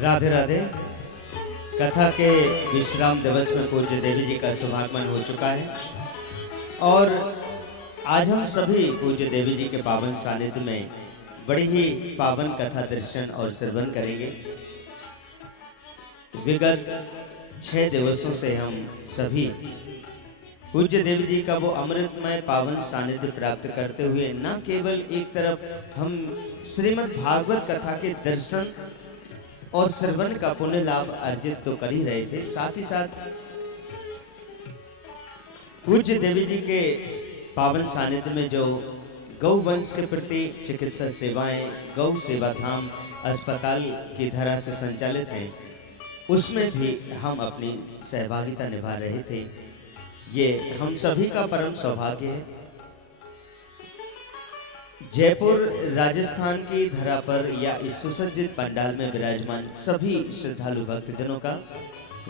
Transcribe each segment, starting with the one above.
राधे राधे। कथा के विश्राम दिवस में पूज्य देवी जी का शुभागमन हो चुका है और आज हम सभी पूज्य देवी जी के पावन सानिध्य में बड़ी ही पावन कथा दर्शन और श्रवण करेंगे। विगत 6 दिवसों से हम सभी पूज्य देवी जी का वो अमृतमय पावन सानिध्य प्राप्त करते हुए न केवल एक तरफ हम श्रीमद् भागवत कथा के दर्शन और श्रवण का पुण्य लाभ अर्जित तो कर ही रहे थे, साथ ही साथ पूज्य देवी जी के पावन सानिध्य में जो गौ वंश के प्रति चिकित्सा सेवाएं, गौ सेवा धाम अस्पताल की धरा से संचालित हैं, उसमें भी हम अपनी सहभागिता निभा रहे थे। ये हम सभी का परम सौभाग्य है। जयपुर राजस्थान की धरा पर या इस सुसज्जित पंडाल में विराजमान सभी श्रद्धालु भक्तजनों का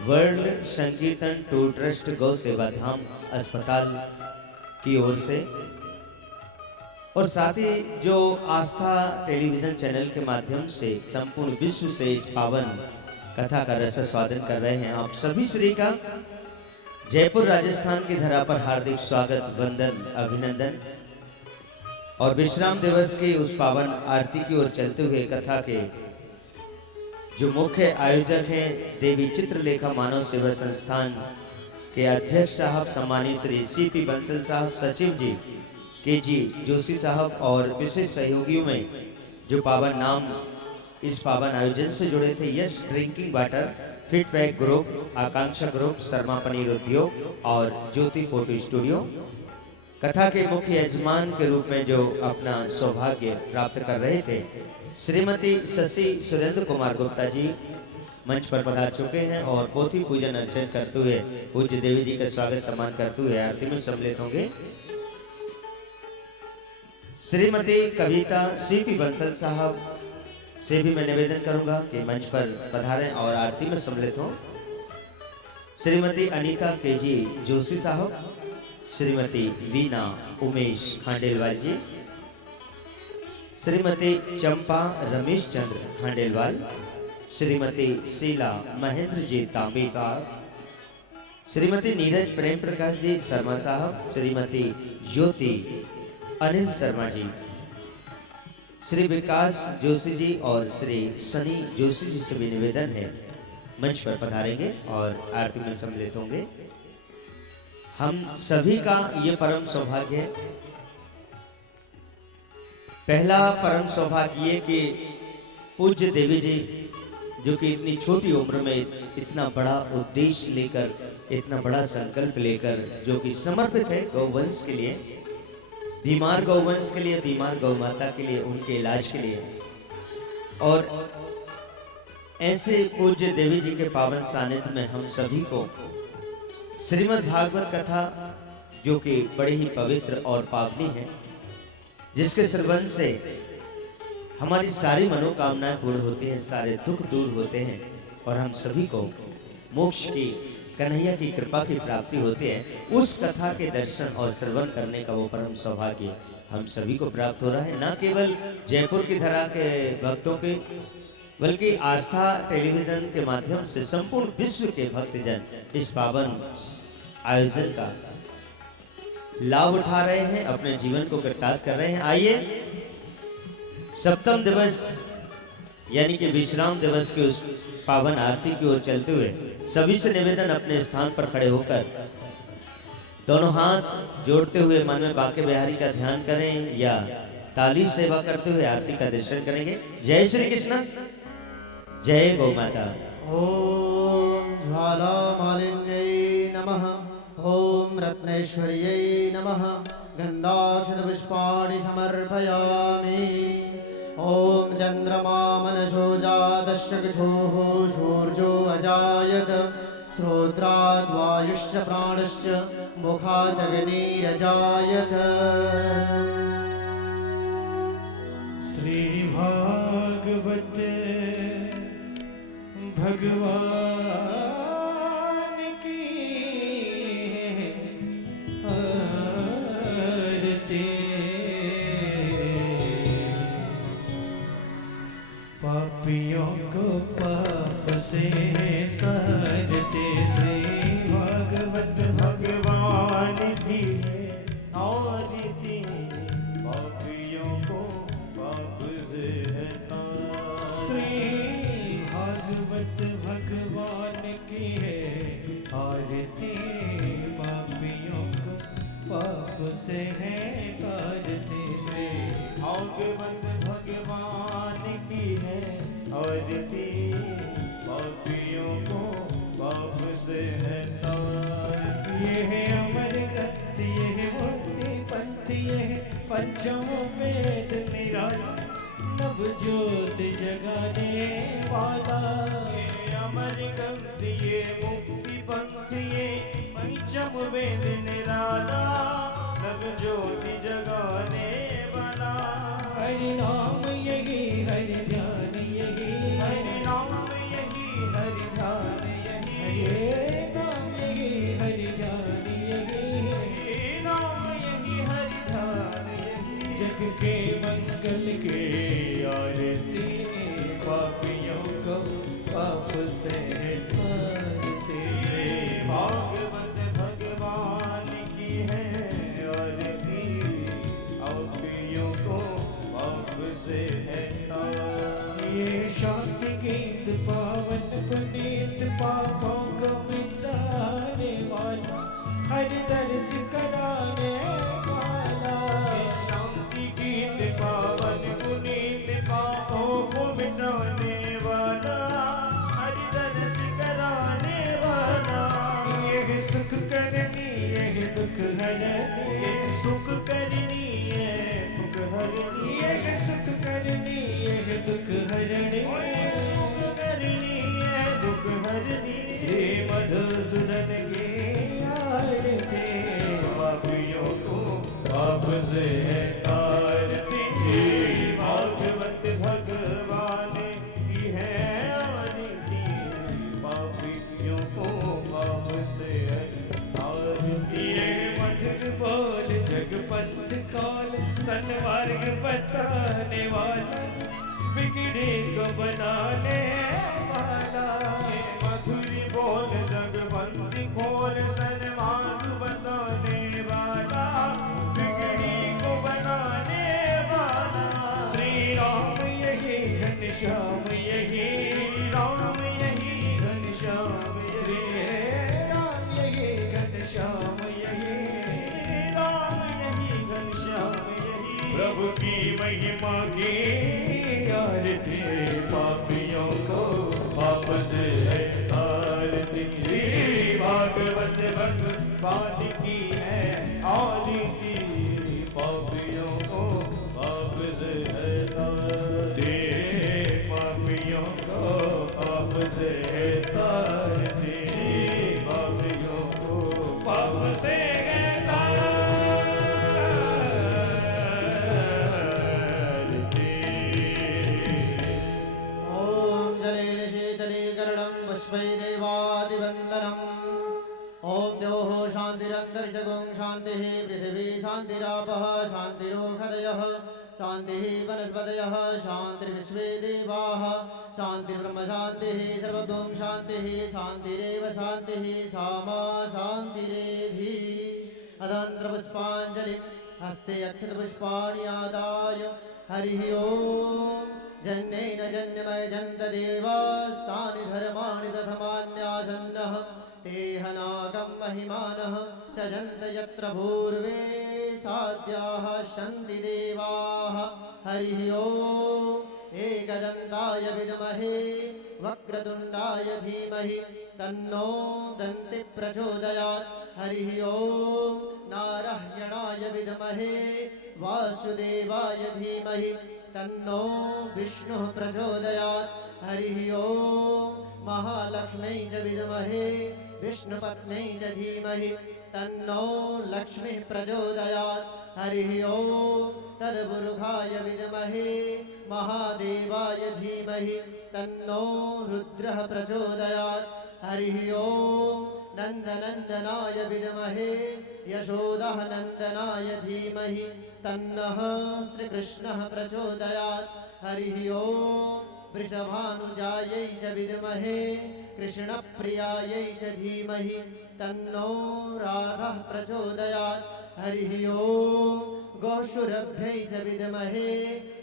वर्ल्ड संकीर्तन टूर ट्रस्ट गौ सेवा धाम अस्पताल की ओर से और साथ ही जो आस्था टेलीविजन चैनल के माध्यम से संपूर्ण विश्व से इस पावन कथा का रस स्वादन कर रहे हैं, आप सभी श्री का जयपुर राजस्थान की धरा पर हार्दिक स्वागत, वंदन, अभिनंदन। और विश्राम दिवस की उस पावन आरती की ओर चलते हुए कथा के जो मुख्य आयोजक हैं देवी चित्रलेखा मानव सेवा संस्थान के अध्यक्ष साहब सम्मानित श्री सीपी बंसल साहब, सचिव जी केजी जोशी साहब और विशेष सहयोगियों में जो पावन नाम इस पावन आयोजन से जुड़े थे, यश ड्रिंकिंग वाटर, फिटवैक ग्रुप, आकांक्षा ग्रुप, शर्मा पनीर उद्योग और ज्योति फोटो स्टूडियो। कथा के मुख्य यजमान के रूप में जो अपना सौभाग्य प्राप्त कर रहे थे श्रीमती शशि सुरेंद्र कुमार गुप्ता जी मंच पर पधार चुके हैं और पोथी पूजन अर्चन करते हुए पूज्य देवी जी का स्वागत सम्मान करते हुए आरती में सम्मिलित होंगे। श्रीमती कविता सीपी बंसल साहब से भी मैं निवेदन करूंगा कि मंच पर पधारें और आरती में सम्मिलित हों। श्रीमती अनीता केजी जोशी साहब, श्रीमती वीना उमेश खांडेलवाल जी, श्रीमती चंपा रमेश चंद्र खांडेलवाल, श्रीमती शीला महेंद्र जी तांबे साहब, श्रीमती नीरज प्रेम प्रकाश जी शर्मा साहब, श्रीमती ज्योति अनिल शर्मा जी, श्री विकास जोशी जी और श्री सनी जोशी जी से भी निवेदन है मंच पर पधारेंगे और आरती में सम्मिलित होंगे। हम सभी का ये परम सौभाग्य है। पहला परम सौभाग्य ये कि पूज्य देवी जी जो कि इतनी छोटी उम्र में इतना बड़ा उद्देश्य लेकर, इतना बड़ा संकल्प लेकर जो कि समर्पित है गौवंश के लिए, बीमार गौवंश के लिए, बीमार गौ माता के लिए, उनके इलाज के लिए, और ऐसे पूज्य देवी जी के पावन सानिध्य में हम सभी को श्रीमद् भागवत कथा जो कि बड़ी ही पवित्र और पावनी है, जिसके श्रवण से हमारी सारी मनोकामनाएं पूर्ण होती हैं, सारे दुख दूर होते हैं और हम सभी को मोक्ष की, कन्हैया की कृपा की प्राप्ति होती है। उस कथा के दर्शन और श्रवण करने का वो परम सौभाग्य हम सभी को प्राप्त हो रहा है। न केवल जयपुर की धरा के भक्तों के, बल्कि आस्था टेलीविजन के माध्यम से संपूर्ण विश्व के भक्तजन इस पावन आयोजन का लाभ उठा रहे हैं, अपने जीवन को कृतार्थ कर रहे हैं। आइए सप्तम दिवस यानी कि विश्राम दिवस की उस पावन आरती की ओर चलते हुए सभी से निवेदन, अपने स्थान पर खड़े होकर दोनों हाथ जोड़ते हुए मन में बांके बिहारी का ध्यान करें या ताली सेवा करते हुए आरती का दर्शन करेंगे। जय श्री कृष्ण, जय गौ माता। ओम ज्वाला मालिन्यै नमः, ओम रत्नेश्वर्यै नमः, गंधाक्षत पुष्पाणि समर्पयामि। ओम चंद्रमा मनसो जातश्चक्षुः सूर्यो अजायत, श्रोत्रात् वायुश्च प्राणश्च मुखात् अग्निरजायत। श्री भागवते भगवान की आरती। पापियों को से हैं कारते से। भागवत भगवान की है आरती, पापियों को पाप से है तारती। ये है अमर ग्रंथ, ये है मुक्ति पंथ, ये है पंचम वेद निराला, नव ज्योत जगाने वाला। ये अमर ग्रंथ, ये मुक्ति पंथ, ये पंचम वेद निराला, नव ज्योति जगाने वाला। हरि नाम यही हरि ध्यान यही, हरि नाम यही हरि ध्यान यही, हरे नाम यही हरि ध्यान यही, हरि नाम यही हरि ध्यान यही। जग के मंगल के आरती, पापियों को पाप से तारती। भागवत भगवान की है आरती, पापियों को पाप से है तारती। ये शांति गीत पावन पुनीत, पापों को मिटाने वाला, हर दर्द कराने वाला। शांति गीत पावन पुनीत, पापों को मिटाने वाला, हरि दर्श कराने वाला। ये सुख करनी ये दुख हरनी, ये सुख करनी है दुख हरनी, ये सुख करनी ये दुख हरनी। सुख करनी है दुख हरनी। हे मधुसूदन की आरती, पापियों को पाप से है तारती। भागवत भगवान की है आरती, पापियों को पाप से है तारती। ये मधुर बोल जग पंथ कौल, सन्मार्ग बताने वाला, बिगड़े को बनाने वाला। ये मधुरी बोल जगवंती खोल, सन्मार्ग बताने वाला, बिगड़ी को बनाने वाला। श्री राम यही घनश्याम यही, राम यही घनश्याम श्री यही, राम यही घनश्याम यही। राम यही घनश्याम यही। प्रभु की महिमा की आरती, पापियों को पाप से है तारती। श्री भागवत भगवान की है आरती, पापियों को पाप से है तारती। पापियों को पाप से है तारती, पापियों को पाप से है ॐ जलेन शीतलीकरणं पुष्पै देवादिवन्दनम्। ॐ द्योः शान्तिरन्तरिक्षगुं शान्तिः, पृथिवी शान्तिरापः शान्तिरोषधयः, शान्तिः वनस्पतयः, शान्तिर्विश्वे देवाः, शान्तिर्ब्रह्म शान्तिः, सर्वगुं शान्तिः, शान्तिरेव शान्तिः, सा मा शान्तिरेधि। अदन्त्रपुष्पाञ्जलिं हस्ते अक्षतपुष्पाणि आदाय हरिः ॐ। जन्येन जन्यमयजन्त देवास्तानि धर्माणि प्रथमान्यासन्नः, ते हनाकं महिमानः सजन्त यत्र पूर्वे साद्याः सन्ति देवाः। हरिः ॐ। एकदन्ताय विद्महे वक्रतुण्डाय धीमहि, तन्नो दन्ति प्रचोदयात्। हरिः ॐ। नारायणाय विद्महे वासुदेवाय धीमहि, तन्नो विष्णुः प्रचोदयात्। हरिः ॐ। महालक्ष्म्यै च विद्महे विष्णुपत्न्यै च धीमहि, तन्नो लक्ष्मीः प्रचोदयात्। हरिः ॐ। तद्पुरुषाय विद्महे महादेवाय धीमहि, तन्नो रुद्रः प्रचोदयात्। हरिः ॐ। नन्दनन्दनाय विद्महे यशोदानन्दनाय धीमहि, तन्नः श्रीकृष्णः प्रचोदयात्। हरिः ॐ। वृषभानुजायै च विद्महे कृष्णप्रियायै च धीमहि, तन्नो राधः प्रचोदयात्। हरिः ॐ। गोशुरभ्यै च विद्महे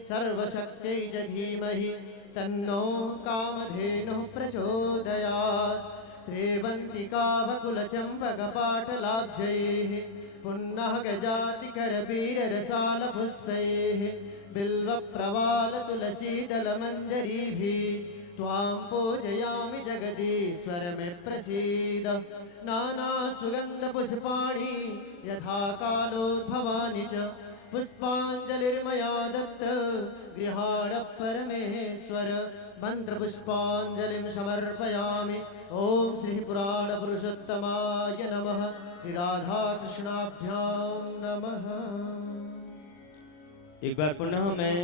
सर्वशक्त्यै च धीमहि, तन्नो कामधेनुः प्रचोदयात्। श्रीवन्तिकावकुलचम्पकपाटलाब्जैः पुन्नः गजाति करवीर रसाल पुष्पैः बिल्व प्रवाल तुलसी दल मंजरीभिः त्वां पूजयामि जगदीश्वर मे प्रसीद नाना सुगंध पुष्पाणि यथा कालोद्भवानि च पुष्पांजलिर्मया दत्त गृहाण परमेश्वर मंत्र पुष्पांजलिं समर्पयामि ओम श्री पुराण पुरुषोत्तमाय नमः श्री राधा कृष्णाभ्यां नमः। एक बार पुनः मैं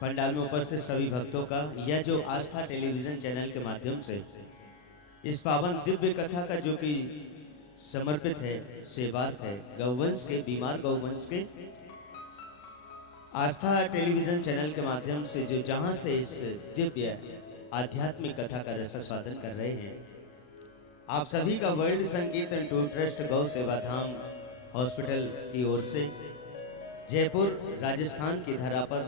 पंडाल में उपस्थित सभी भक्तों का यह जो आस्था टेलीविजन चैनल के माध्यम से इस पावन दिव्य कथा का जो कि समर्पित है सेवार्थ है गौवंश के बीमार गौवंश के आस्था टेलीविजन चैनल के माध्यम से जो जहां से इस दिव्य आध्यात्मिक कथा का रसास्वादन कर रहे हैं, आप सभी का वर्ल्ड संकीर्तन टूर ट्रस्ट गौ सेवा धाम हॉस्पिटल की ओर से जयपुर राजस्थान की धरा पर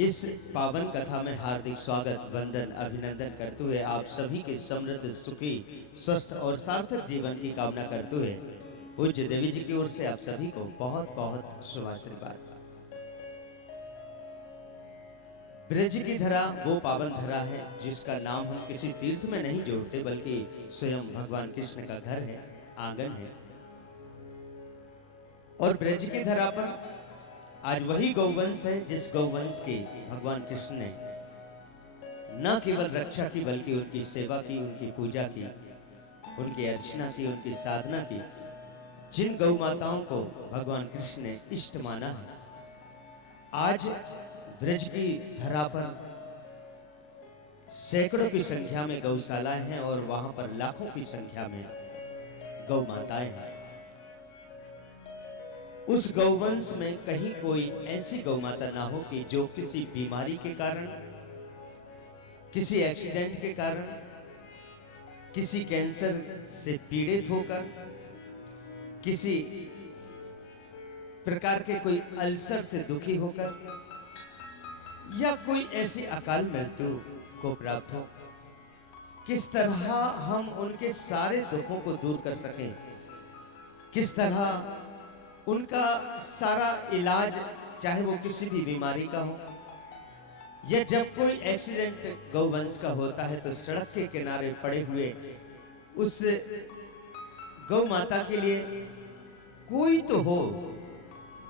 इस पावन कथा में हार्दिक स्वागत वंदन अभिनंदन करते हुए आप सभी के समृद्ध सुखी स्वस्थ और सार्थक जीवन की कामना करते हुए पूज्य देवी जी की ओर से आप सभी को बहुत बहुत शुभाशीर्वाद। ब्रज की धरा वो पावन धरा है जिसका नाम हम किसी तीर्थ में नहीं जोड़ते बल्कि स्वयं भगवान कृष्ण का घर है, आंगन है। और ब्रज की धरा पर आज वही गौवंश है जिस गौवंश की भगवान कृष्ण ने न केवल रक्षा की बल्कि उनकी सेवा की, उनकी पूजा की, उनकी अर्चना की, उनकी साधना की। जिन गौ माताओं को भगवान कृष्ण ने इष्ट माना है, आज ब्रज की धरा पर सैकड़ों की संख्या में गौशालाएं हैं और वहां पर लाखों की संख्या में गौ माताएं हैं। उस गौवंश में कहीं कोई ऐसी गौ माता ना हो कि जो किसी बीमारी के कारण, किसी एक्सीडेंट के कारण, किसी कैंसर से पीड़ित होकर, किसी प्रकार के कोई अल्सर से दुखी होकर या कोई ऐसी अकाल मृत्यु को प्राप्त हो। किस तरह हम उनके सारे दुखों को दूर कर सकें, किस तरह उनका सारा इलाज, चाहे वो किसी भी बीमारी का हो या जब कोई एक्सीडेंट गौवंश का होता है तो सड़क के किनारे पड़े हुए उस गौ माता के लिए कोई तो हो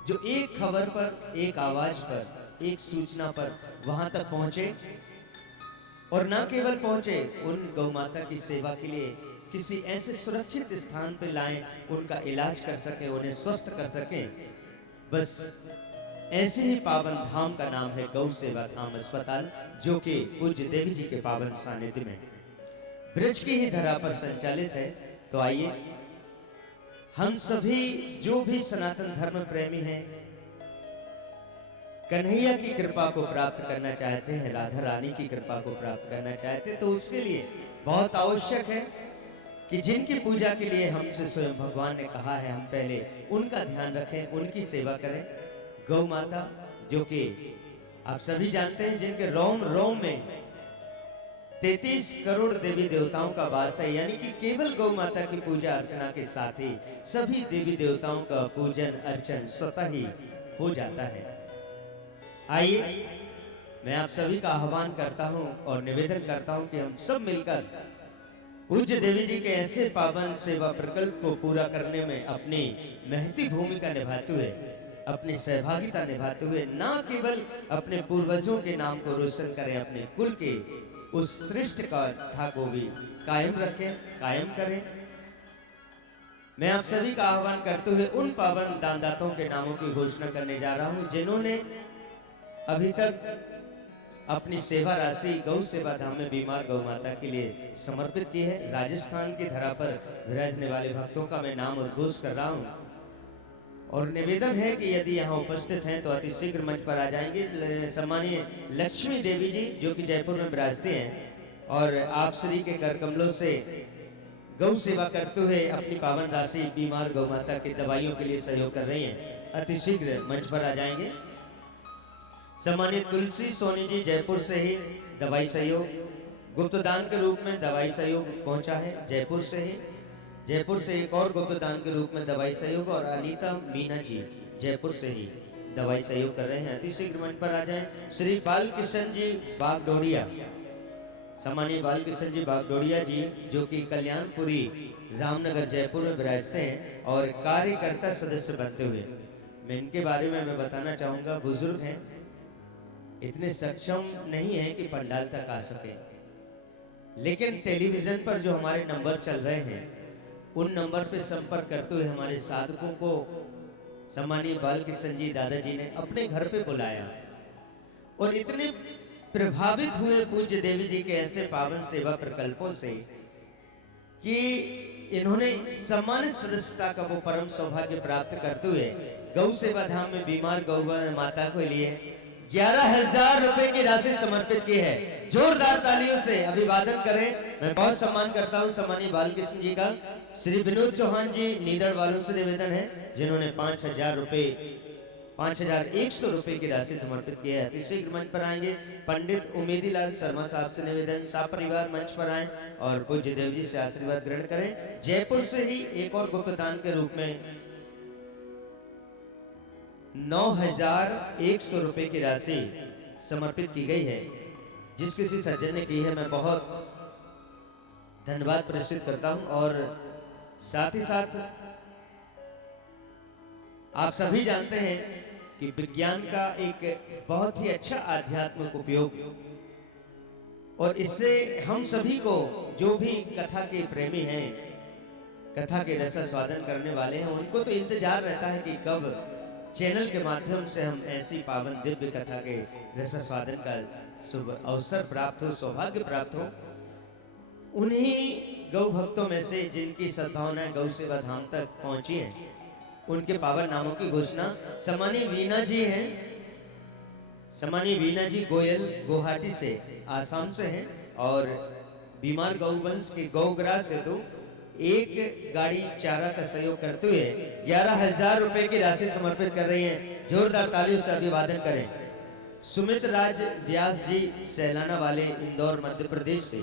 जो एक खबर पर, एक आवाज पर, एक सूचना पर वहां तक पहुंचे और न केवल पहुंचे, उन गौ माता की सेवा के लिए किसी ऐसे सुरक्षित स्थान पर लाएं, उनका इलाज कर सके, उन्हें स्वस्थ कर सके। बस ऐसे ही पावन धाम का नाम है गौ सेवा धाम अस्पताल, जो कि पूज्य देवी जी के पावन सानिध्य में ब्रज की ही धरा पर संचालित है। तो आइए हम सभी जो भी सनातन धर्म प्रेमी हैं, कन्हैया की कृपा को प्राप्त करना चाहते हैं, राधा रानी की कृपा को प्राप्त करना चाहते हैं, तो उसके लिए बहुत आवश्यक है कि जिनकी पूजा के लिए हमसे स्वयं भगवान ने कहा है, हम पहले उनका ध्यान रखें, उनकी सेवा करें। गौ माता, जो कि आप सभी जानते हैं, जिनके रोम रोम में 33 करोड़ देवी देवताओं का वास है, यानी कि केवल गौ माता की पूजा अर्चना के साथ ही सभी देवी देवताओं का पूजन अर्चन स्वतः ही हो जाता है। आइए मैं आप सभी का आह्वान करता हूं और निवेदन करता हूं कि हम सब मिलकर पूज्य देवी जी के ऐसे पावन सेवा प्रकल्प को पूरा करने में अपनी महती भूमिका निभाते हुए, अपनी सहभागिता निभाते हुए न केवल अपने पूर्वजों के नाम को रोशन करें, अपने कुल के उस श्रेष्ठ कथा को भी कायम रखें, कायम करें। मैं आप सभी का आह्वान करते हुए उन पावन दानदाताओं के नामों की घोषणा करने जा रहा हूं जिन्होंने अभी तक अपनी सेवा राशि गौ सेवा धाम में बीमार गौ माता के लिए समर्पित की है। राजस्थान की धरा पर विराजने वाले भक्तों का मैं नाम उद्घोष कर रहा हूं और निवेदन है कि यदि यहाँ उपस्थित हैं तो अति शीघ्र मंच पर आ जाएंगे। सम्मानीय लक्ष्मी देवी जी, जो कि जयपुर में विराजते हैं और आप श्री के कर कमलों से गौ सेवा करते हुए अपनी पावन राशि बीमार गौ माता की दवाइयों के लिए सहयोग कर रही हैं, अति शीघ्र मंच पर आ जाएंगे। सम्मानित तुलसी सोनी जी, जयपुर से ही दवाई सहयोग गुप्तदान के रूप में दवाई सहयोग पहुंचा है, जयपुर से ही जयपुर से एक और गुप्तदान के रूप में दवाई सहयोग, और अनीता मीना जी जयपुर से ही दवाई सहयोग कर रहे हैं। अतिशीघ्र मंच पर आ जाएं। श्री बालकृष्ण जी बागडोरिया, सम्मानीय बालकृष्ण जी बागडोरिया जी, जो कि कल्याणपुरी रामनगर जयपुर में विराजते हैं और कार्यकर्ता सदस्य बनते हुए, मैं इनके बारे में बताना चाहूँगा। बुजुर्ग हैं, इतने सक्षम नहीं है कि पंडाल तक आ सके, लेकिन टेलीविजन पर जो हमारे नंबर चल रहे हैं उन नंबर पे संपर्क करते हुए हमारे साधकों को सम्मानीय बालकृष्ण जी दादाजी ने अपने घर पे बुलाया और इतने प्रभावित हुए पूज्य देवी जी के ऐसे पावन सेवा प्रकल्पों से कि इन्होंने सम्मानित सदस्यता का वो परम सौभाग्य प्राप्त करते हुए गौ सेवा धाम में बीमार गौ माता के लिए 11,000 रुपए की राशि समर्पित की है। जोरदार तालियों से अभिवादन करें। मैं बहुत सम्मान करता हूं सम्मानीय बालकृष्ण जी का। श्री विनोद चौहान जी नीदड़ वालों से निवेदन है, जिन्होंने 5,100 रुपए की राशि समर्पित की है। अतिशीघ्र मंच पर आएंगे। पंडित उमेदी लाल शर्मा साहब से निवेदन, सा परिवार मंच पर आए और पूज्य देव जी से आशीर्वाद ग्रहण करें। जयपुर से ही एक और गुप्तदान के रूप में 9,100 रुपए की राशि समर्पित की गई है। जिस किसी सज्जन ने की है, मैं बहुत धन्यवाद प्रेषित करता हूं। और साथ ही साथ आप सभी जानते हैं कि विज्ञान का एक बहुत ही अच्छा आध्यात्मिक उपयोग, और इससे हम सभी को, जो भी कथा के प्रेमी हैं, कथा के रसास्वादन करने वाले हैं, उनको तो इंतजार रहता है कि कब चैनल के माध्यम से हम ऐसी पावन दिव्य कथा के रसास्वादन का शुभ अवसर प्राप्त हो, सौभाग्य प्राप्त हो। उन्हीं गौ भक्तों में से जिनकी सद्भावनाएं गौ सेवा धाम तक पहुंची हैं, उनके पावन नामों की घोषणा सम्मानीय वीना जी हैं। सम्मानीय वीना जी गोयल गुवाहाटी से, आसाम से हैं और बीमार गौवंश के गौग्रास हेतु एक गाड़ी चारा का सहयोग करते हुए 11,000 रुपए की राशि समर्पित कर रही हैं। जोरदार तालियों से अभिवादन करें। सुमित राज व्यास जी सैलाना वाले, इंदौर मध्य प्रदेश से।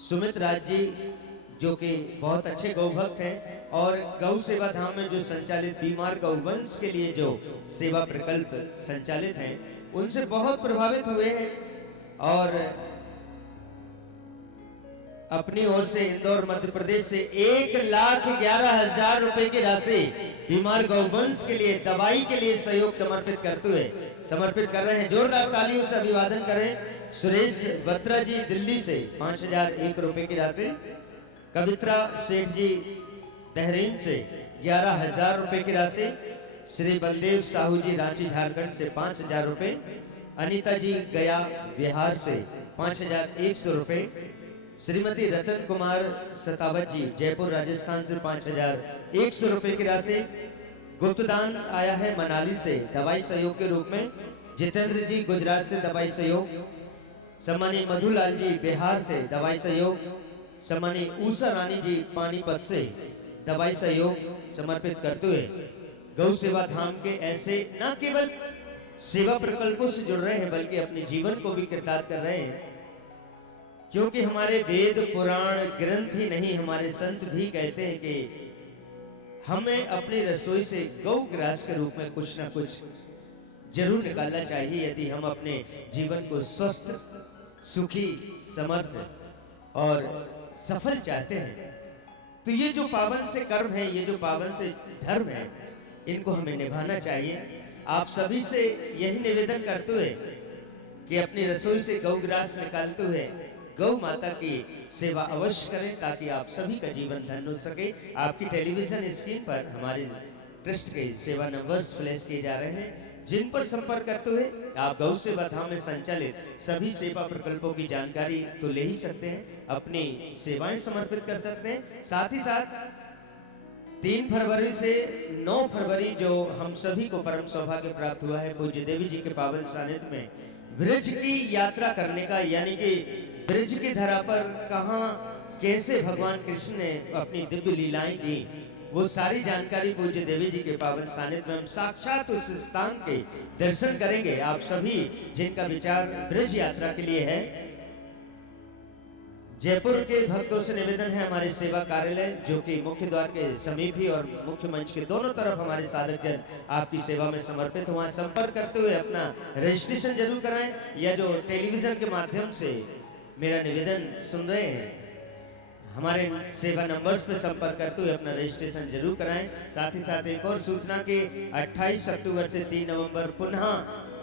सुमित राज जी जो कि बहुत अच्छे गौ भक्त हैं और गौ सेवा धाम में जो संचालित बीमार गौवंश के लिए जो सेवा प्रकल्प संचालित हैं, उनसे बहुत प्रभावित हुए हैं और अपनी ओर से इंदौर मध्य प्रदेश से 1,11,000 रुपए की राशि बीमार गौवंश के लिए, दवाई के लिए सहयोग समर्पित कर रहे हैं। जोरदार तालियों से अभिवादन करें। सुरेश बत्रा जी दिल्ली से 5,001 रुपए की राशि। कवित्रा सेठ जी बहरीन से 11,000 रुपए की राशि। श्री बलदेव साहू जी रांची झारखंड से 5,000 रुपए। अनीता जी गया बिहार से 5,100 रुपए। श्रीमती रतन कुमार सतावत जी जयपुर राजस्थान से 5,100 रुपए की राशि। गुप्तदान आया है मनाली से दवाई सहयोग के रूप में। जितेंद्र जी गुजरात से दवाई सहयोग। सम्मानीय मधुलाल जी बिहार से दवाई सहयोग। सम्मानीय ऊषा रानी जी पानीपत से दवाई सहयोग समर्पित करते हुए गौ सेवा धाम के ऐसे न केवल सेवा प्रकल्पों से जुड़ रहे हैं, बल्कि अपने जीवन को भी कृतार्थ कर रहे हैं। क्योंकि हमारे वेद पुराण ग्रंथ ही नहीं, हमारे संत भी कहते हैं कि हमें अपनी रसोई से गौ ग्रास के रूप में कुछ ना कुछ जरूर निकालना चाहिए, यदि हम अपने जीवन को स्वस्थ, सुखी, समर्थ और सफल चाहते हैं। तो ये जो पावन से कर्म है, ये जो पावन से धर्म है, इनको हमें निभाना चाहिए। आप सभी से यही निवेदन करते हुए कि अपनी रसोई से गौ ग्रास निकालते हुए गौ माता की सेवा अवश्य करें, ताकि आप सभी का जीवन धन्य हो सके। आपकी टेलीविजन स्क्रीन पर हमारे ट्रस्ट के सेवा नंबर्स फ्लैश किए जा रहे हैं, जिन पर संपर्क करते हुए आप गौ सेवा धाम में संचालित सभी सेवा प्रकल्पों की जानकारी तो ले ही सकते हैं, अपनी सेवाएं समर्पित कर सकते हैं। साथ ही साथ 3 फरवरी से 9 फरवरी जो हम सभी को परम सौभाग्य प्राप्त हुआ है पूज्य देवी जी के पावन सानिध्य में ब्रज की यात्रा करने का, यानी कि ब्रज की धरा पर कहां कैसे भगवान कृष्ण ने अपनी दिव्य लीलाएं की, वो सारी जानकारी पूज्य देवी जी के पावन सानिध्य में हम साक्षात उस स्थान के दर्शन करेंगे। आप सभी जिनका विचार ब्रज यात्रा के लिए है, जयपुर के भक्तों से निवेदन है, हमारे सेवा कार्यालय जो कि मुख्य द्वार के समीप ही और मुख्य मंच के दोनों तरफ हमारे साधक जन आपकी सेवा में समर्पित, वहां संपर्क करते हुए अपना रजिस्ट्रेशन जरूर कराएं। या जो टेलीविजन के माध्यम से मेरा निवेदन सुन रहे हैं, हमारे सेवा नंबर्स पे संपर्क करते हुए अपना रजिस्ट्रेशन जरूर कराएं। साथ ही साथ एक और सूचना कि 28 अक्टूबर से 3 नवंबर पुनः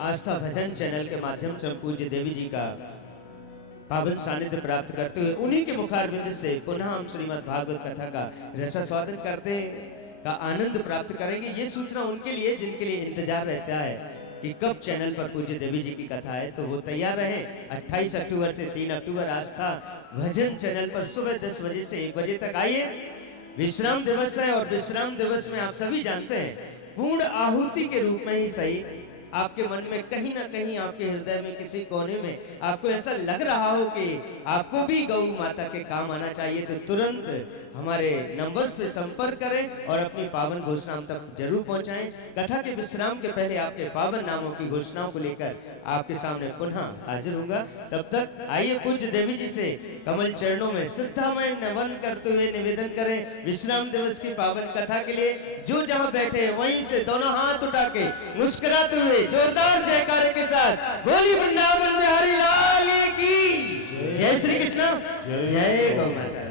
आस्था भजन चैनल के माध्यम से हम पूज्य देवी जी का पावन सानिध्य प्राप्त करते हुए उन्हीं के मुखारबिंद से पुनः हम श्रीमद् भागवत कथा का रसास्वादन करते का आनंद प्राप्त करेंगे। ये सूचना उनके लिए जिनके लिए इंतजार रहता है कि कब चैनल पर पूज्य देवी जी की कथा है, तो वो तैयार रहे। 28 अक्टूबर से 3 अक्टूबर आस्था भजन चैनल पर सुबह 10 बजे से 1 बजे तक आइए। विश्राम दिवस है और विश्राम दिवस में आप सभी जानते हैं पूर्ण आहुति के रूप में ही सही आपके मन में कहीं ना कहीं आपके हृदय में किसी कोने में आपको ऐसा लग रहा हो कि आपको भी गौ माता के काम आना चाहिए, तो तुरंत हमारे नंबर्स पे संपर्क करें और अपनी पावन घोषणा हम तक जरूर पहुंचाएं। कथा के विश्राम के पहले आपके पावन नामों की घोषणाओं को लेकर आपके सामने पुनः हाजिर होगा। तब तक आइए पूज्य देवी जी से कमल चरणों में श्रद्धामय नमन करते हुए निवेदन करें विश्राम दिवस की पावन कथा के लिए जो जहां बैठे वहीं से दोनों हाथ उठा के मुस्कुराते हुए जोरदार जयकारे के साथ बोली वृंदावन बिहारी लाल की जय श्री कृष्ण, जय गौ माता।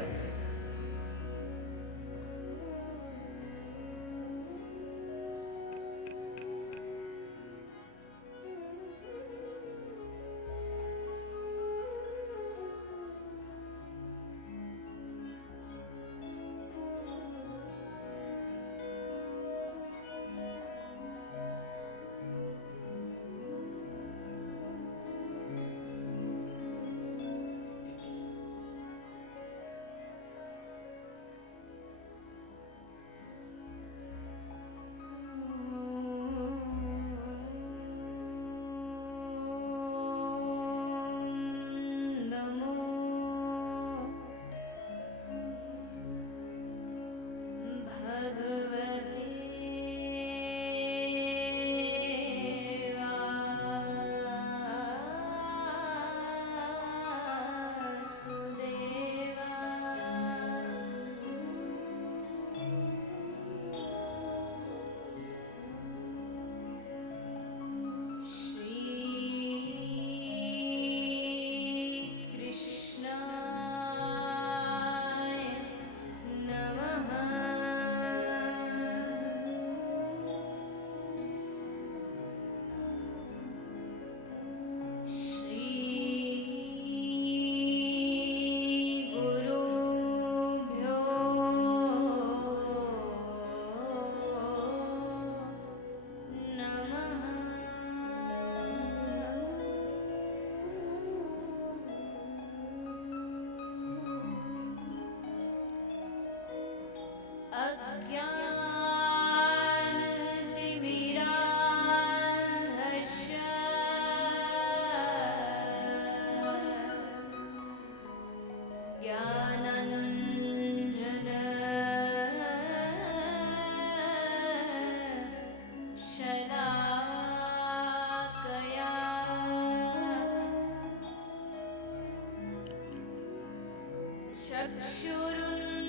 चक्षुरुन्मीलितं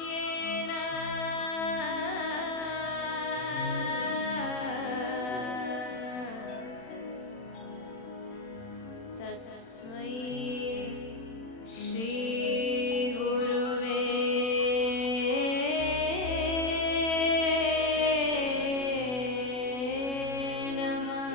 येन तस्मै श्रीगुरुवे नमः।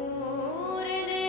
पूर्णे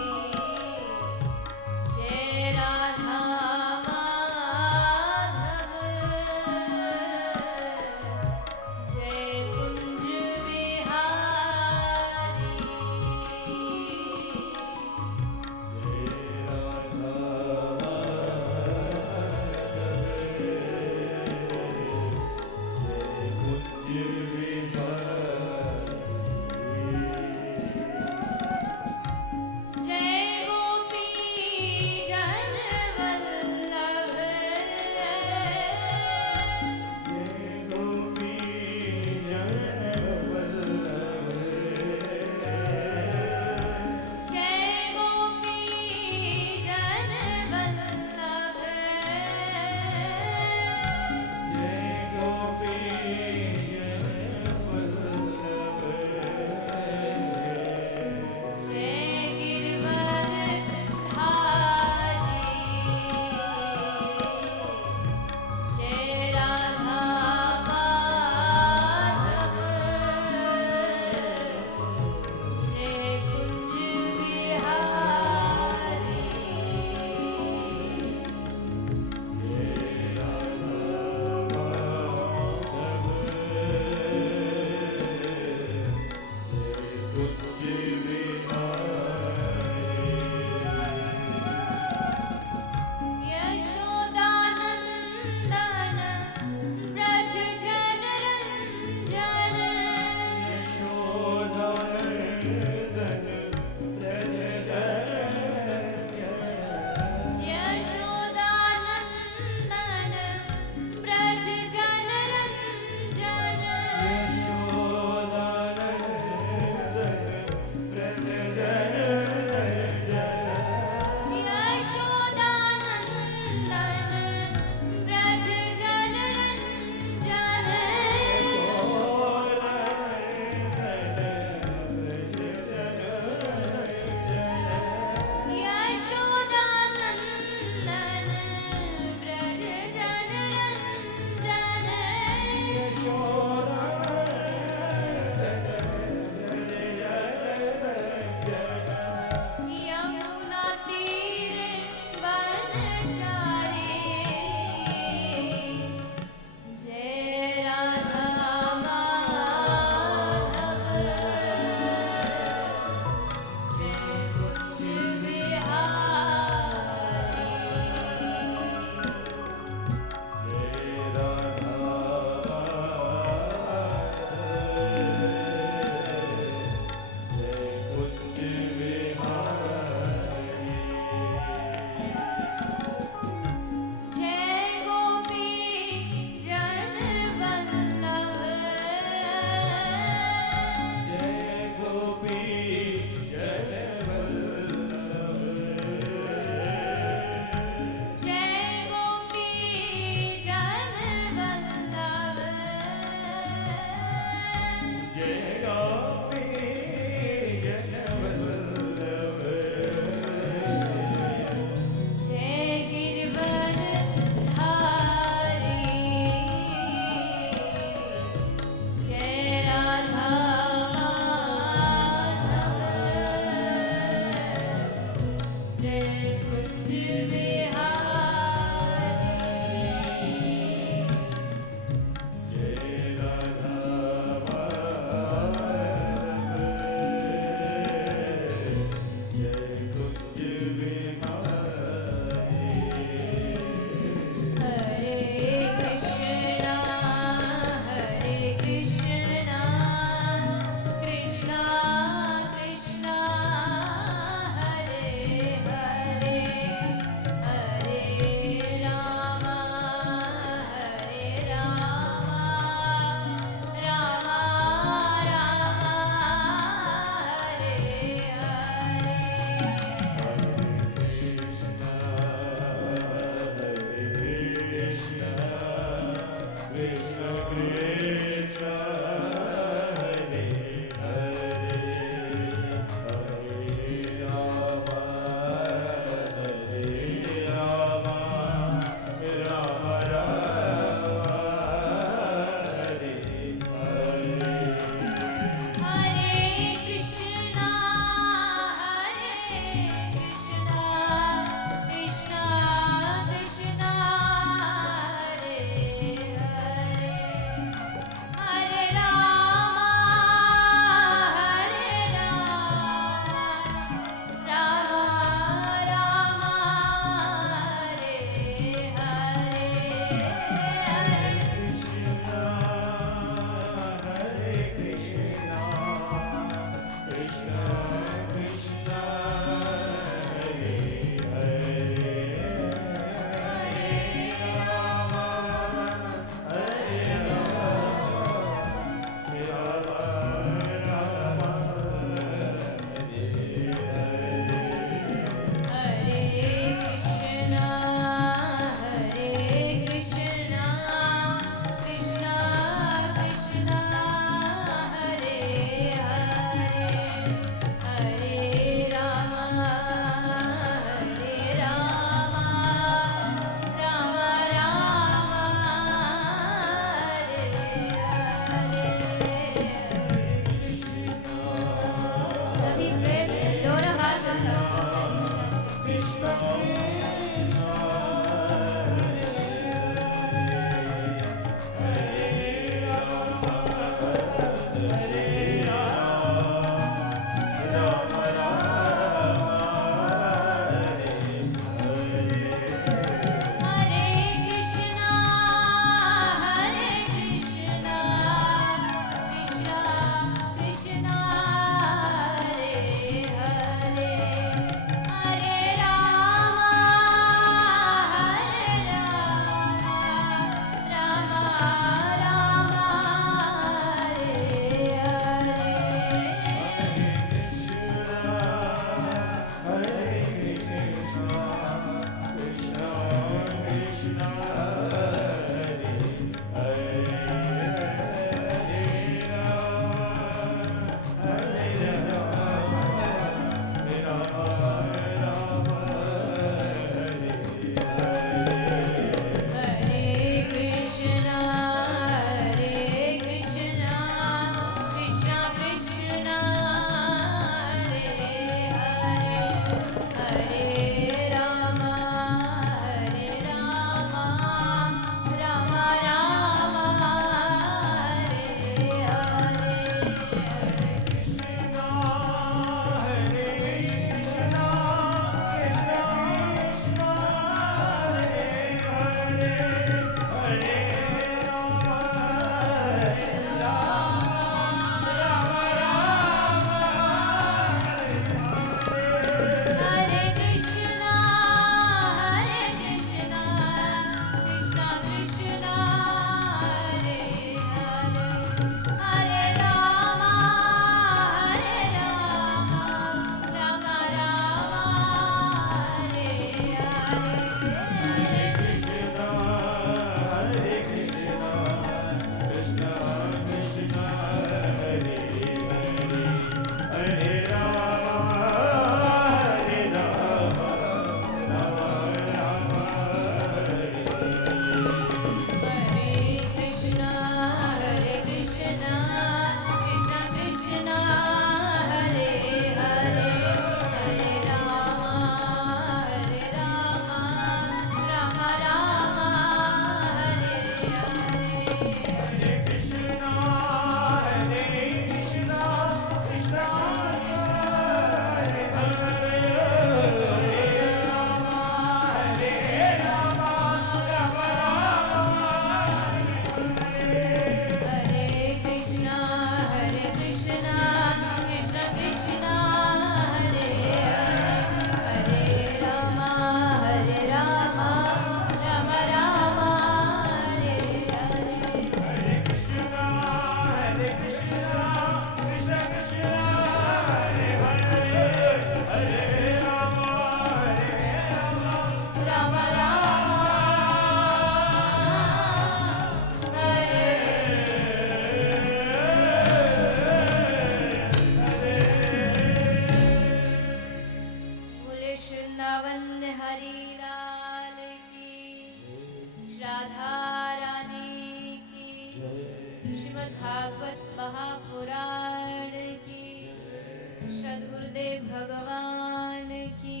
वसुदेव भगवान की,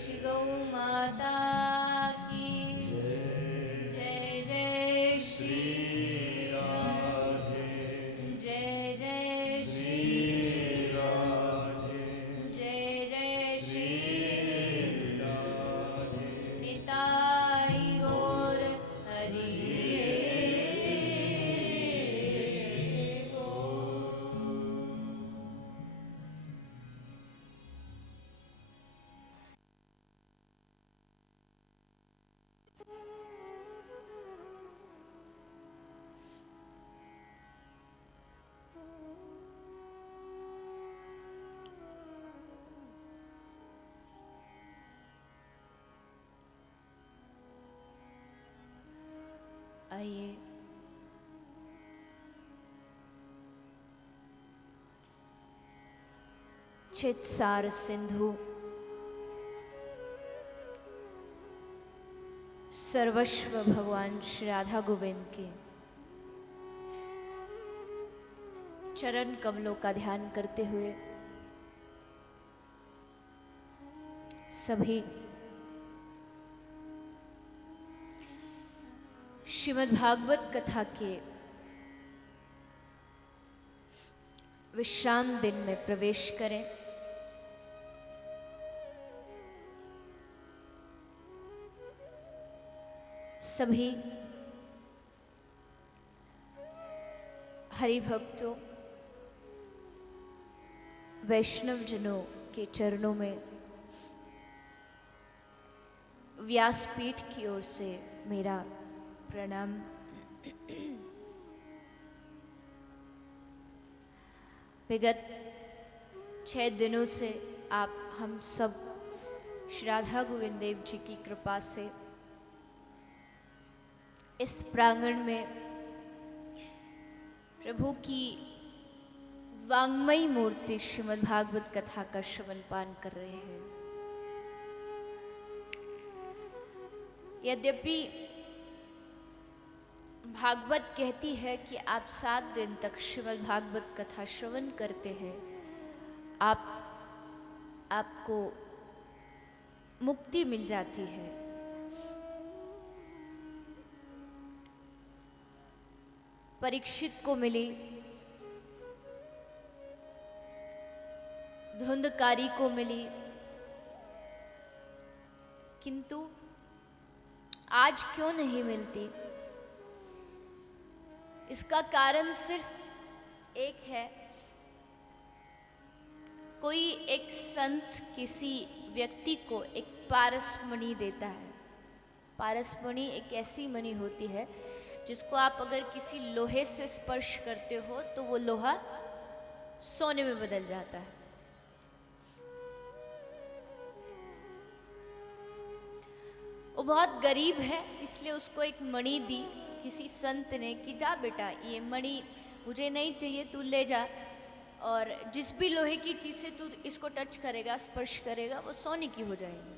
श्री गौ माता की जय। जय श्री राधे, जय जय श्री राधे, जय जय श्री राधे। निताई गौर हरि आइए चित्सार सिंधु सर्वस्व भगवान श्री राधा गोविंद के चरण कमलों का ध्यान करते हुए सभी श्रीमद् भागवत कथा के विश्राम दिन में प्रवेश करें। सभी हरि भक्तों वैष्णव जनों के चरणों में व्यासपीठ की ओर से मेरा प्रणाम। विगत 6 दिनों से आप हम सब श्री राधा गोविंद देव जी की कृपा से इस प्रांगण में प्रभु की वांग्मयी मूर्ति श्रीमद् भागवत कथा का श्रवण पान कर रहे हैं। यद्यपि भागवत कहती है कि आप 7 दिन तक श्रीमद् भागवत कथा श्रवण करते हैं, आपको मुक्ति मिल जाती है। परीक्षित को मिली, धुंधकारी को मिली, किंतु आज क्यों नहीं मिलती? इसका कारण सिर्फ एक है। कोई एक संत किसी व्यक्ति को एक पारसमणि देता है। पारसमणि एक ऐसी मणि होती है जिसको आप अगर किसी लोहे से स्पर्श करते हो तो वो लोहा सोने में बदल जाता है। वो बहुत गरीब है, इसलिए उसको एक मणि दी किसी संत ने कि जा बेटा, ये मणि मुझे नहीं चाहिए, तू ले जा, और जिस भी लोहे की चीज़ से तू इसको टच करेगा, स्पर्श करेगा, वो सोने की हो जाएगी।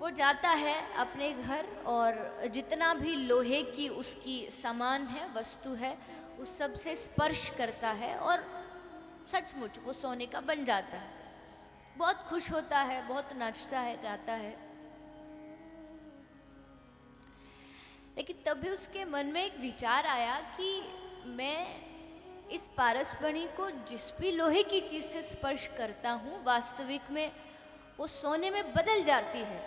वो जाता है अपने घर और जितना भी लोहे की उसकी सामान है, वस्तु है, उस सब से स्पर्श करता है और सचमुच वो सोने का बन जाता है। बहुत खुश होता है, बहुत नाचता है, गाता है। लेकिन तभी उसके मन में एक विचार आया कि मैं इस पारसमणि को जिस भी लोहे की चीज़ से स्पर्श करता हूँ, वास्तविक में वो सोने में बदल जाती है,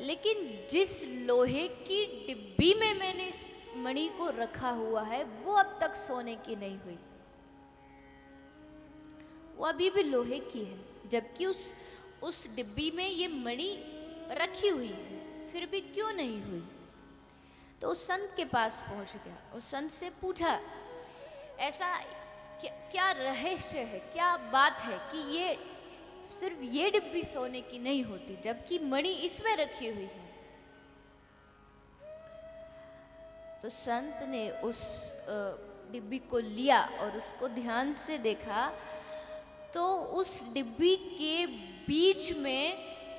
लेकिन जिस लोहे की डिब्बी में मैंने इस मणि को रखा हुआ है वो अब तक सोने की नहीं हुई, वो अभी भी लोहे की है, जबकि उस डिब्बी में ये मणि रखी हुई है, फिर भी क्यों नहीं हुई? तो उस संत के पास पहुंच गया, उस संत से पूछा ऐसा क्या रहस्य है, क्या बात है कि ये सिर्फ ये डिब्बी सोने की नहीं होती जबकि मणि इसमें रखी हुई है। तो संत ने उस डिब्बी को लिया और उसको ध्यान से देखा तो उस डिब्बी के बीच में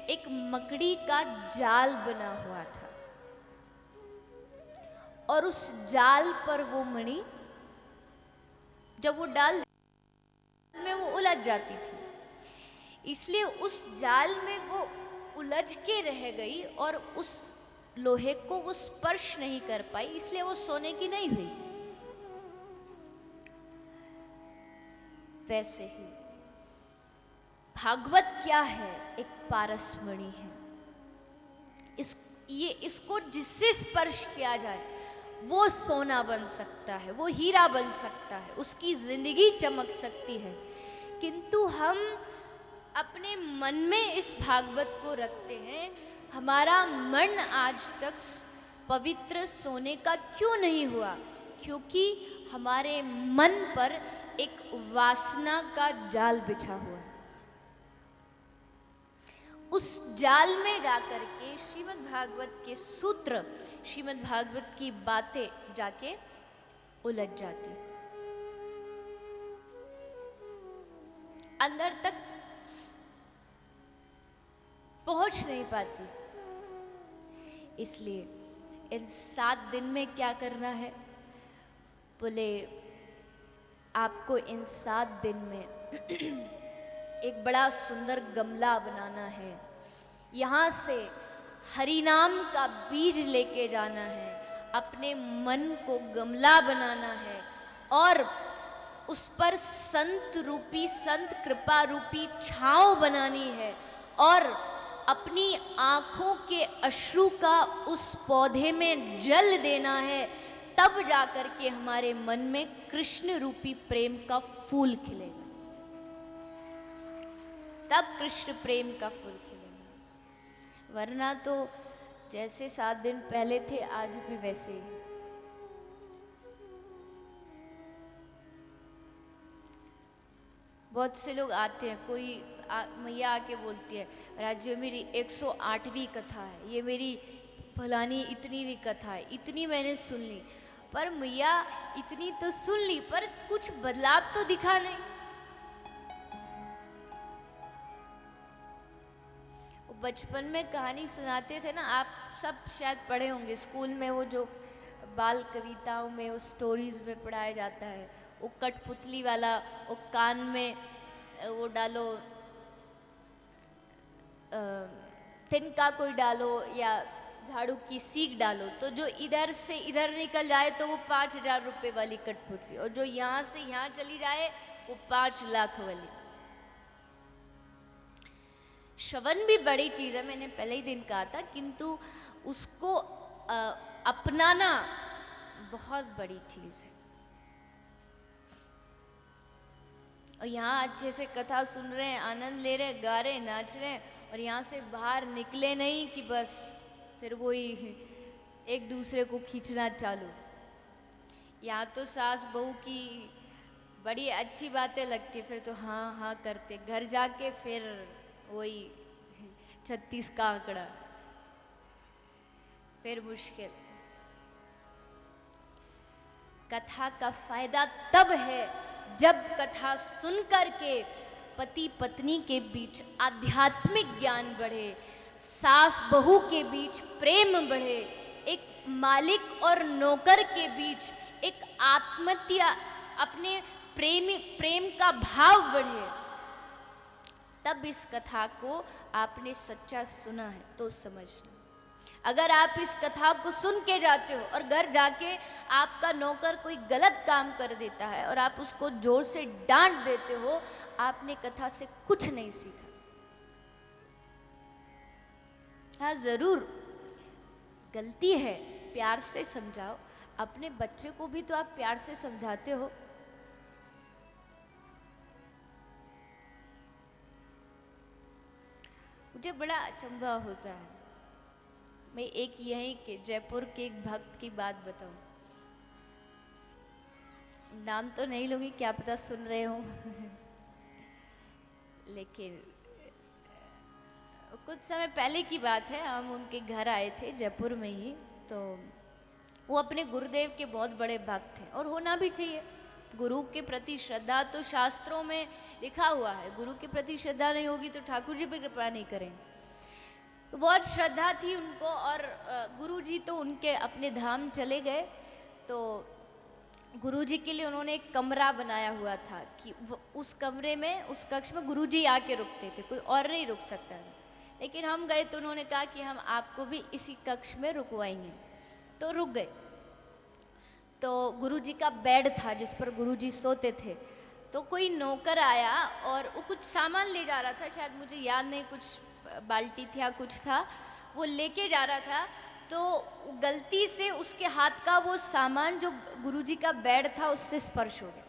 एक मकड़ी का जाल बना हुआ था और उस जाल पर वो मणि जब वो डाल में वो उलझ उलझ जाती थी, इसलिए उस जाल में वो उलझ के रह गई और उस लोहे को वो स्पर्श नहीं कर पाई, इसलिए वो सोने की नहीं हुई। वैसे ही भागवत क्या है? एक पारसमणि है। इसको जिससे स्पर्श किया जाए वो सोना बन सकता है, वो हीरा बन सकता है, उसकी जिंदगी चमक सकती है। किंतु हम अपने मन में इस भागवत को रखते हैं। हमारा मन आज तक पवित्र सोने का क्यों नहीं हुआ? क्योंकि हमारे मन पर एक वासना का जाल बिछा हुआ है। उस जाल में जाकर के श्रीमद् भागवत के सूत्र, श्रीमद् भागवत की बातें जाके उलझ जाती, अंदर तक पहुंच नहीं पाती। इसलिए इन 7 दिन में क्या करना है? बोले आपको इन 7 दिन में एक बड़ा सुंदर गमला बनाना है, यहाँ से हरि नाम का बीज लेके जाना है, अपने मन को गमला बनाना है और उस पर संत रूपी, संत कृपा रूपी छांव बनानी है और अपनी आँखों के अश्रु का उस पौधे में जल देना है। तब जाकर के हमारे मन में कृष्ण रूपी प्रेम का फूल खिलेगा, तब कृष्ण प्रेम का फूल खिलेगा। वरना तो जैसे 7 दिन पहले थे आज भी वैसे ही। बहुत से लोग आते हैं, कोई मैया आके बोलती है राज ये मेरी 108वीं कथा है, ये मेरी फलानी इतनीवीं कथा है, इतनी मैंने सुन ली। पर मैया इतनी तो सुन ली पर कुछ बदलाव तो दिखा नहीं। बचपन में कहानी सुनाते थे ना, आप सब शायद पढ़े होंगे स्कूल में, वो जो बाल कविताओं में, उस स्टोरीज में पढ़ाया जाता है, वो कठपुतली वाला, वो कान में वो डालो, तिनका कोई डालो या झाड़ू की सीख डालो, तो जो इधर से इधर निकल जाए तो वो 5,000 रुपये वाली कठपुतली, और जो यहाँ से यहाँ चली जाए वो 5 लाख वाली। श्रवण भी बड़ी चीज़ है, मैंने पहले ही दिन कहा था, किंतु उसको अपनाना बहुत बड़ी चीज़ है। और यहाँ अच्छे से कथा सुन रहे हैं, आनंद ले रहे हैं, गा रहे हैं, नाच रहे हैं, और यहाँ से बाहर निकले नहीं कि बस फिर वही एक दूसरे को खींचना चालू। यहाँ तो सास बहू की बड़ी अच्छी बातें लगती, फिर तो हाँ हाँ करते, घर जाके फिर वही 36 का आंकड़ा, फिर मुश्किल। कथा का फायदा तब है जब कथा सुन करके पति पत्नी के बीच आध्यात्मिक ज्ञान बढ़े, सास बहू के बीच प्रेम बढ़े, एक मालिक और नौकर के बीच एक आत्मीयता, अपने प्रेम का भाव बढ़े। तब इस कथा को आपने सच्चा सुना है तो समझना। अगर आप इस कथा को सुन के जाते हो और घर जाके आपका नौकर कोई गलत काम कर देता है और आप उसको जोर से डांट देते हो, आपने कथा से कुछ नहीं सीखा। हाँ जरूर गलती है, प्यार से समझाओ। अपने बच्चे को भी तो आप प्यार से समझाते हो। मुझे बड़ा अचंभा होता है। मैं एक यहीं के जयपुर के एक भक्त की बात बताऊं, नाम तो नहीं लूंगी, क्या पता सुन रहे हो लेकिन कुछ समय पहले की बात है, हम उनके घर आए थे जयपुर में ही। तो वो अपने गुरुदेव के बहुत बड़े भक्त थे और होना भी चाहिए। गुरु के प्रति श्रद्धा तो शास्त्रों में लिखा हुआ है, गुरु के प्रति श्रद्धा नहीं होगी तो ठाकुर जी भी कृपा नहीं करेंगे। तो बहुत श्रद्धा थी उनको और गुरु जी तो उनके अपने धाम चले गए। तो गुरुजी के लिए उन्होंने एक कमरा बनाया हुआ था कि उस कमरे में, उस कक्ष में गुरुजी आके रुकते थे, कोई और नहीं रुक सकता था। लेकिन हम गए तो उन्होंने कहा कि हम आपको भी इसी कक्ष में रुकवाएंगे, तो रुक गए। तो गुरुजी का बेड था जिस पर गुरुजी सोते थे, तो कोई नौकर आया और वो कुछ सामान ले जा रहा था, शायद मुझे याद नहीं, कुछ बाल्टी था, कुछ था, वो लेके जा रहा था। तो गलती से उसके हाथ का वो सामान जो गुरुजी का बेड था उससे स्पर्श हो गया,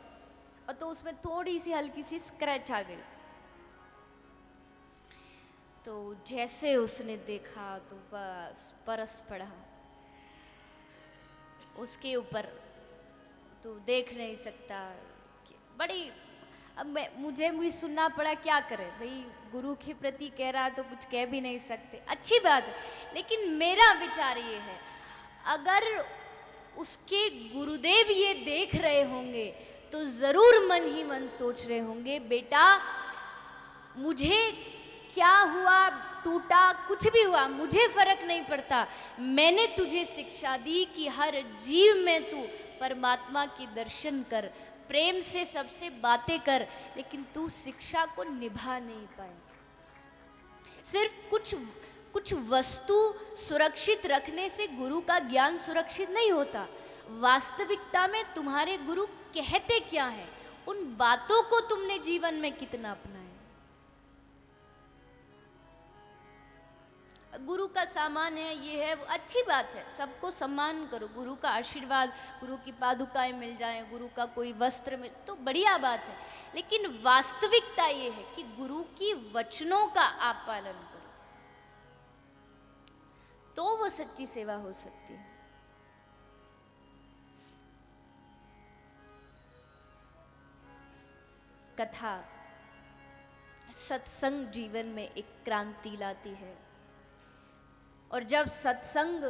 और तो उसमें थोड़ी सी हल्की सी स्क्रैच आ गई। तो जैसे उसने देखा तो बस परस पड़ा उसके ऊपर, तो देख नहीं सकता। बड़ी अब मुझे भी सुनना पड़ा, क्या करे भाई, गुरु के प्रति कह रहा तो कुछ कह भी नहीं सकते, अच्छी बात है। लेकिन मेरा विचार ये है, अगर उसके गुरुदेव ये देख रहे होंगे तो ज़रूर मन ही मन सोच रहे होंगे, बेटा मुझे क्या हुआ, टूटा, कुछ भी हुआ, मुझे फर्क नहीं पड़ता, मैंने तुझे शिक्षा दी कि हर जीव में तू परमात्मा की दर्शन कर, प्रेम से सबसे बातें कर, लेकिन तू शिक्षा को निभा नहीं पाए। सिर्फ कुछ वस्तु सुरक्षित रखने से गुरु का ज्ञान सुरक्षित नहीं होता। वास्तविकता में तुम्हारे गुरु कहते क्या है, उन बातों को तुमने जीवन में कितना अपनाया। गुरु का सामान है, ये है, वो अच्छी बात है, सबको सम्मान करो, गुरु का आशीर्वाद, गुरु की पादुकाएं मिल जाएं, गुरु का कोई वस्त्र मिल तो बढ़िया बात है। लेकिन वास्तविकता ये है कि गुरु की वचनों का आप पालन करो, तो वो सच्ची सेवा हो सकती है। कथा, सत्संग जीवन में एक क्रांति लाती है, और जब सत्संग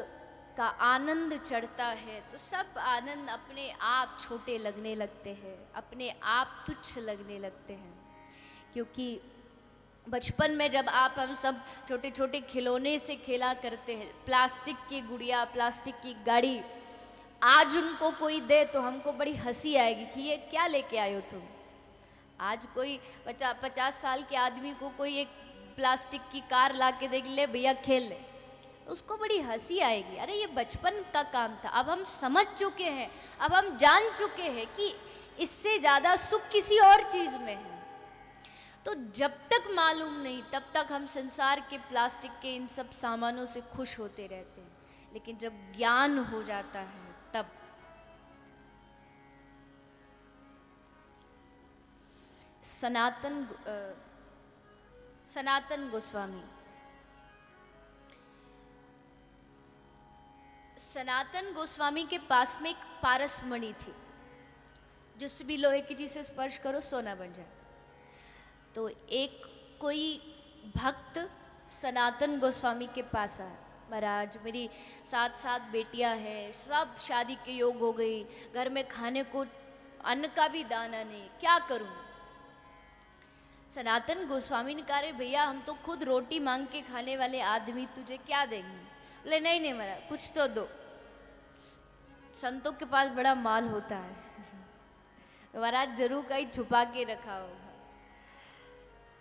का आनंद चढ़ता है तो सब आनंद अपने आप छोटे लगने लगते हैं, अपने आप तुच्छ लगने लगते हैं। क्योंकि बचपन में जब हम सब छोटे छोटे खिलौने से खेला करते हैं, प्लास्टिक की गुड़िया, प्लास्टिक की गाड़ी, आज उनको कोई दे तो हमको बड़ी हंसी आएगी कि ये क्या लेके आए हो तुम। आज कोई 50 साल के आदमी को कोई एक प्लास्टिक की कार ला के देख ले, भैया खेल ले, उसको बड़ी हंसी आएगी, अरे ये बचपन का काम था। अब हम समझ चुके हैं, अब हम जान चुके हैं कि इससे ज़्यादा सुख किसी और चीज़ में है। तो जब तक मालूम नहीं तब तक हम संसार के प्लास्टिक के इन सब सामानों से खुश होते रहते हैं, लेकिन जब ज्ञान हो जाता है तब सनातन गोस्वामी, सनातन गोस्वामी के पास में एक पारस मणि थी, जिस भी लोहे की चीज से स्पर्श करो सोना बन जाए। तो एक कोई भक्त सनातन गोस्वामी के पास आया, महाराज मेरी 7 बेटियां हैं, सब शादी के योग हो गई, घर में खाने को अन्न का भी दाना नहीं, क्या करूं। सनातन गोस्वामी ने कहा, भैया हम तो खुद रोटी मांग के खाने वाले आदमी, तुझे क्या देंगे। बोले नहीं महाराज कुछ तो दो, संतों के पास बड़ा माल होता है, महाराज जरूर कहीं छुपा के रखा होगा।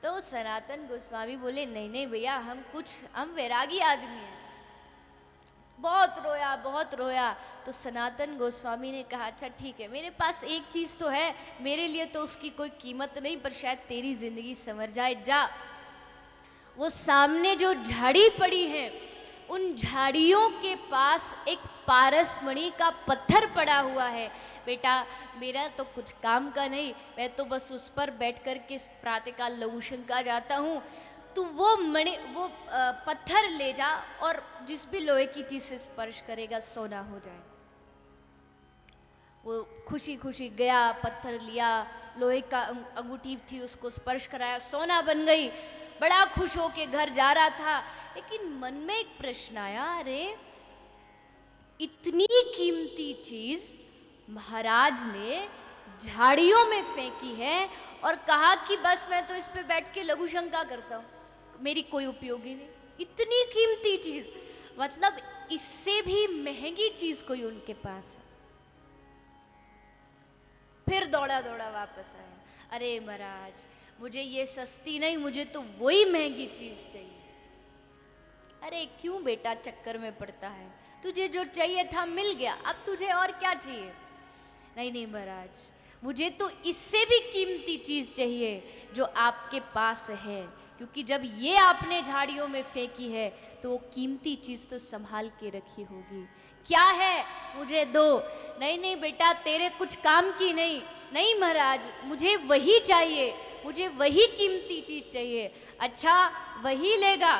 तो सनातन गोस्वामी बोले नहीं भैया हम वैरागी आदमी हैं। बहुत रोया। तो सनातन गोस्वामी ने कहा अच्छा ठीक है, मेरे पास एक चीज़ तो है, मेरे लिए तो उसकी कोई कीमत नहीं, पर शायद तेरी जिंदगी संवर जाए, जा वो सामने जो झाड़ी पड़ी है उन झाड़ियों के पास एक पारस मणि का पत्थर पड़ा हुआ है, बेटा मेरा तो कुछ काम का नहीं, मैं तो बस उस पर बैठ कर के प्रातःकाल लघुशंका जाता हूँ, तू वो पत्थर ले जा और जिस भी लोहे की चीज से स्पर्श करेगा सोना हो जाए। वो खुशी खुशी गया, पत्थर लिया, लोहे का अंगूठी थी उसको स्पर्श कराया, सोना बन गई, बड़ा खुश होके घर जा रहा था। लेकिन मन में एक प्रश्न आया, अरे इतनी कीमती चीज महाराज ने झाड़ियों में फेंकी है और कहा कि बस मैं तो इस पे बैठ के लघु शंका करता हूँ, मेरी कोई उपयोगी नहीं। इतनी कीमती चीज, मतलब इससे भी महंगी चीज कोई उनके पास है। फिर दौड़ा दौड़ा वापस आया। अरे महाराज, मुझे ये सस्ती नहीं, मुझे तो वही महंगी चीज चाहिए। अरे क्यों बेटा चक्कर में पड़ता है, तुझे जो चाहिए था मिल गया, अब तुझे और क्या चाहिए? नहीं नहीं महाराज, मुझे तो इससे भी कीमती चीज चाहिए जो आपके पास है, क्योंकि जब ये आपने झाड़ियों में फेंकी है तो वो कीमती चीज तो संभाल के रखी होगी। क्या है, मुझे दो। नहीं नहीं बेटा, तेरे कुछ काम की नहीं। नहीं महाराज, मुझे वही चाहिए, मुझे वही कीमती चीज चाहिए। अच्छा वही लेगा?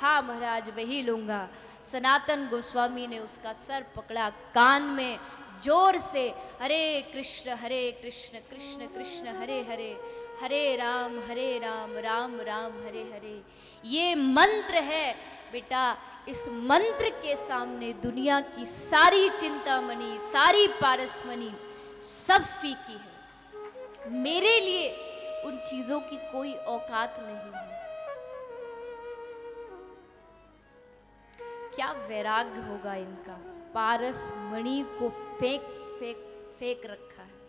हाँ महाराज, वही लूंगा। सनातन गोस्वामी ने उसका सर पकड़ा, कान में जोर से हरे कृष्ण कृष्ण कृष्ण हरे हरे, हरे राम राम राम हरे हरे। ये मंत्र है बेटा, इस मंत्र के सामने दुनिया की सारी चिंतामणि, सारी पारसमणि सब फीकी है। मेरे लिए उन चीजों की कोई औकात नहीं है। क्या वैराग्य होगा इनका, पारस मणि को फेंक फेंक फेंक रखा है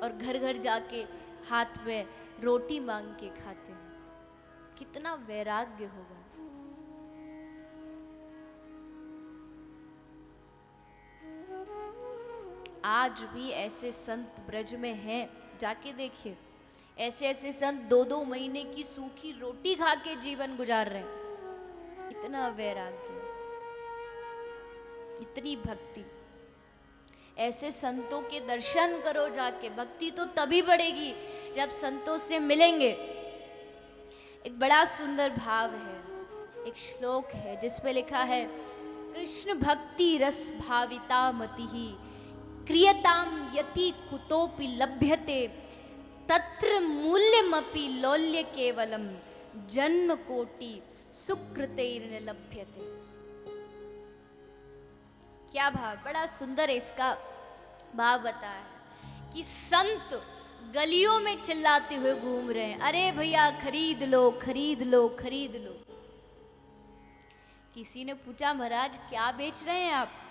और घर घर जाके हाथ में रोटी मांग के खाते हैं। कितना वैराग्य होगा। आज भी ऐसे संत ब्रज में हैं, जाके देखिए। ऐसे ऐसे संत 2-2 महीने की सूखी रोटी खा के जीवन गुजार रहे हैं। इतना वैराग्य, इतनी भक्ति। ऐसे संतों के दर्शन करो जाके, भक्ति तो तभी बढ़ेगी जब संतों से मिलेंगे। एक बड़ा सुंदर भाव है, एक श्लोक है जिसमें लिखा है, कृष्ण भक्ति रस भाविता मतिहि क्रियताम यति कुतोपि लभ्यते तत्र मूल्यमपि लौल्य केवलम जन्म कोटि सुकृतेर्न लभ्यते। क्या भाव, बड़ा सुंदर इसका भाव बताया है कि संत गलियों में चिल्लाते हुए घूम रहे हैं, अरे भैया खरीद लो खरीद लो खरीद लो। किसी ने पूछा, महाराज क्या बेच रहे हैं आप?